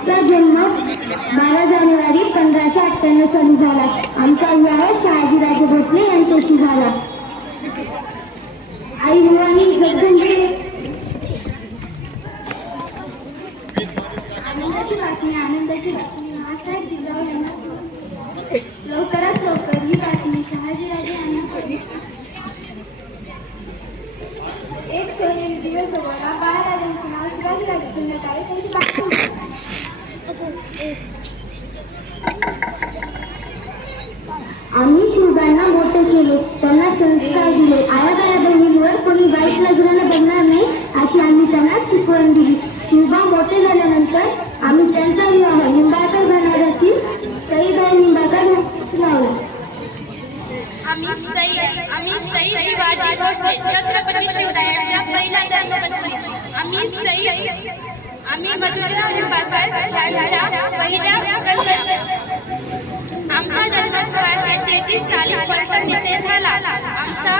आमचा जन्म 12 जानेवारी 1598 साली झाला. आमचा विवाह शहाजीराजे भोसले यांच्याशी झाला. आई भवानी जगदंबे आनंदाची बातमी महासाहेब जिजाऊ यांना लवकरात लवकर ही बातमी शहाजीराजे यांना कळली. एक सोनेरी दिवस होता. बाळराजांचे नाव शिवाजीराजे संध्याकाळी त्यांची बातमी. आम्ही शिवबांना मोठे केले, त्यांना संस्कार दिले. आया बहिणींवर कोणी वाईट नजरेने बघणार नाही अशी आम्ही त्यांना शिकवण दिली. शिवबा मोठे झाल्यानंतर आम्ही त्यांचा विवाह निंबाळकर घराण्यातील सईबाई निंबाळकर लावला. आम्ही सई शिवाजी भोसले छत्रपती शिवरायांच्या पहिल्या धर्मपत्नी. आम्ही मधुराव निंबाळकर यांच्या पहिल्या सुगंध. आमचा जन्म 1633 साली कोलकाता येथे झाला. आमचा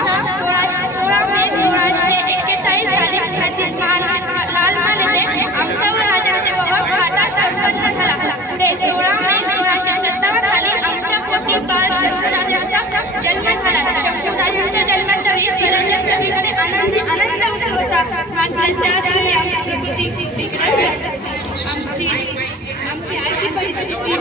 16 मे 1641 साली लालमहाल येथे आमचा व राजाचे विवाह थाटात संपन्न झाला. पुढे 16 मे 1657 साली आमच्या पोटी बाळ शंभूराजांचा जन्म झाला. शंभूराजांच्या जन्माच्या वेळी सर्वांच्या सगळीकडे आनंद उत्सव होता. मात्र त्याच वेळी आमची अशी परिस्थिती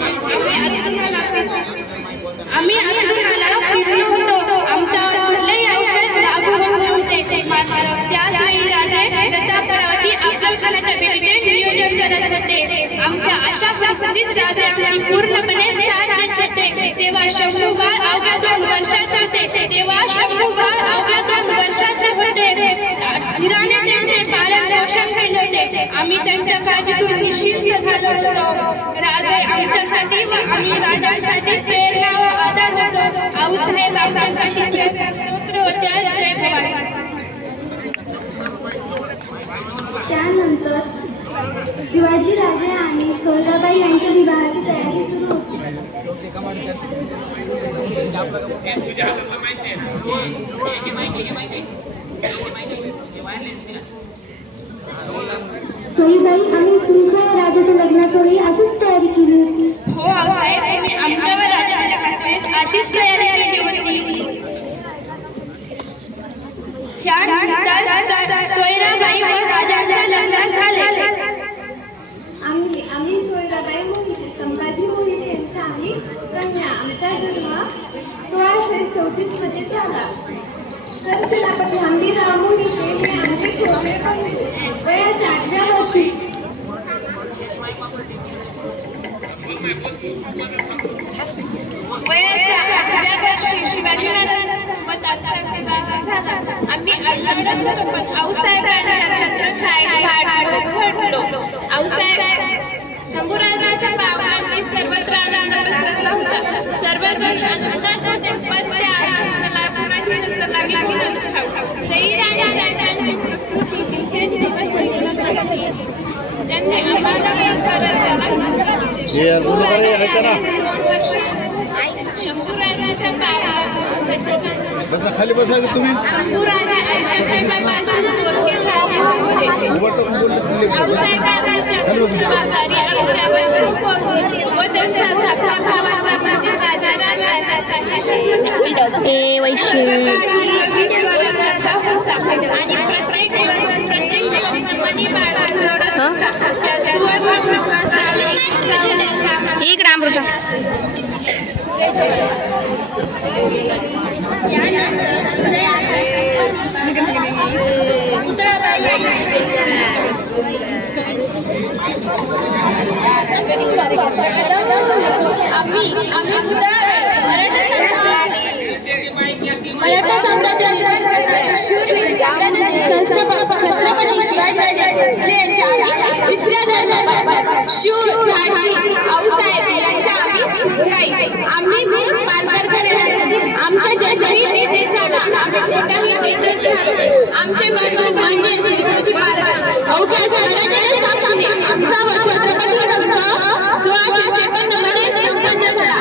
आम्ही अजूनाला फिरलो होतो. आमच्यावर कुठलेही औषध लागू होत नव्हते. मात्र त्याचवेळी राजे प्रतापरावती अफजलखानाच्या भेटीचे नियोजन करत होते. आमच्या अशा परिस्थितीत राजे आमची पूर्णपणे साथ देत होते. तेव्हा शंभूबाळ अवघ्या 2 वर्षाचे होते. धीराने त्यांचे पालन पोषण केले होते. आम्ही त्यांच्या काळजीतून निश्चिंत झालो होतो. राजे आमच्यासाठी व आम्ही राजांसाठी प्रेरणा व आधार होतो. आऊसाहेब आमच्यासाठी स्तोत्र होत्या. जय भवानी. त्यानंतर शिवाजीराजे आणि सोलाबाई यांच्या विवाहाची तयारी सुरू होती. सोईबाई आम्ही तुमच्या राजाच्या लग्नाच्या वेळी अशीच तयारी केली होती. हो आऊसाहेब, आमच्या व राजाच्या लग्नाची अशीच तयारी केली होती. त्यानंतर सोयराबाई व राजांच्या लग्न झाले. आम्ही सोयराबाई मोहिते संभाजी मोहिते यांच्या आम्ही कन्या. आमचा जन्म 1634 मध्ये झाला. तर सेनापती हंबीरराव मोहिते हे आमचे शोभे वयाच्या 8व्या वर्षी शिवाजीराजांसोबत आमचा विवाह झाला. आम्ही अडवडच होतो, पण आऊसाहेबांच्या छत्रछायेत घडलो. आऊसाहेब शंभूराजांच्या पावलांनी सर्वत्र आनंद पसरला होता. सर्वजण आनंदात होते, पण त्या आनंदाला कोणाची नजर लागली कोणास ठाऊक. सईराजांची प्रकृती दिवसेंदिवस बिघडत होती. त्यांनी आम्हाला शंभूराजांच्या बसा खाली बसा तुम्ही. शंभूराजा यांच्या प्रेमापासून थोडके झाले होते. आऊसाहेबांची जबाबदारी आमच्यावर सोपवली व त्यांच्या धाकट्या भावाचा म्हणजे राजाराम राजाचा जन्म आणि प्रत्येक मनी मराठा साम्राज्याचे शूरवीर संस्थापक छत्रपती शिवाजीराजे भोसले यांच्या तिसऱ्या जन्मात शूर धाडसी आऊसाहेब यांच्या आम्ही सुनबाई. आम्ही मिळून पालघर येणार. आमच्या जन्मही तेथेच झाला. आम्ही मोठाही तेथेच झालो. आमचे बंधू म्हणजे श्रीजी पालघर. अवघ्या स्वराज्याच्या साक्षीने आमचा व छत्रपती संघ 1653 मध्ये संपन्न झाला.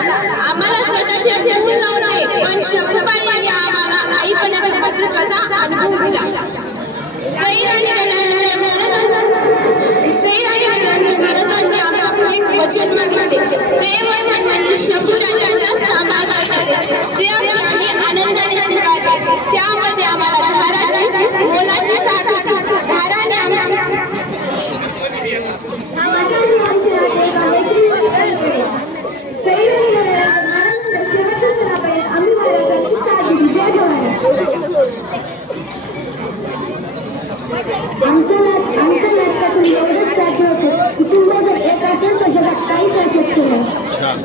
आम्हाला स्वतःचे मूल नव्हते, पण शंभूबाई यांनी आम्हाला आईपणाच्या मातृत्वाचा अनुभव दिला. सईराणी त्यामध्ये आम्हाला धाराची मोलाची साथ होती. धाराने आम्हाला आमच्या नाटकातून एवढंच साध्य होतं की तुम्ही जर एक असेल तर जगात काही करू शकतो नाही. छान.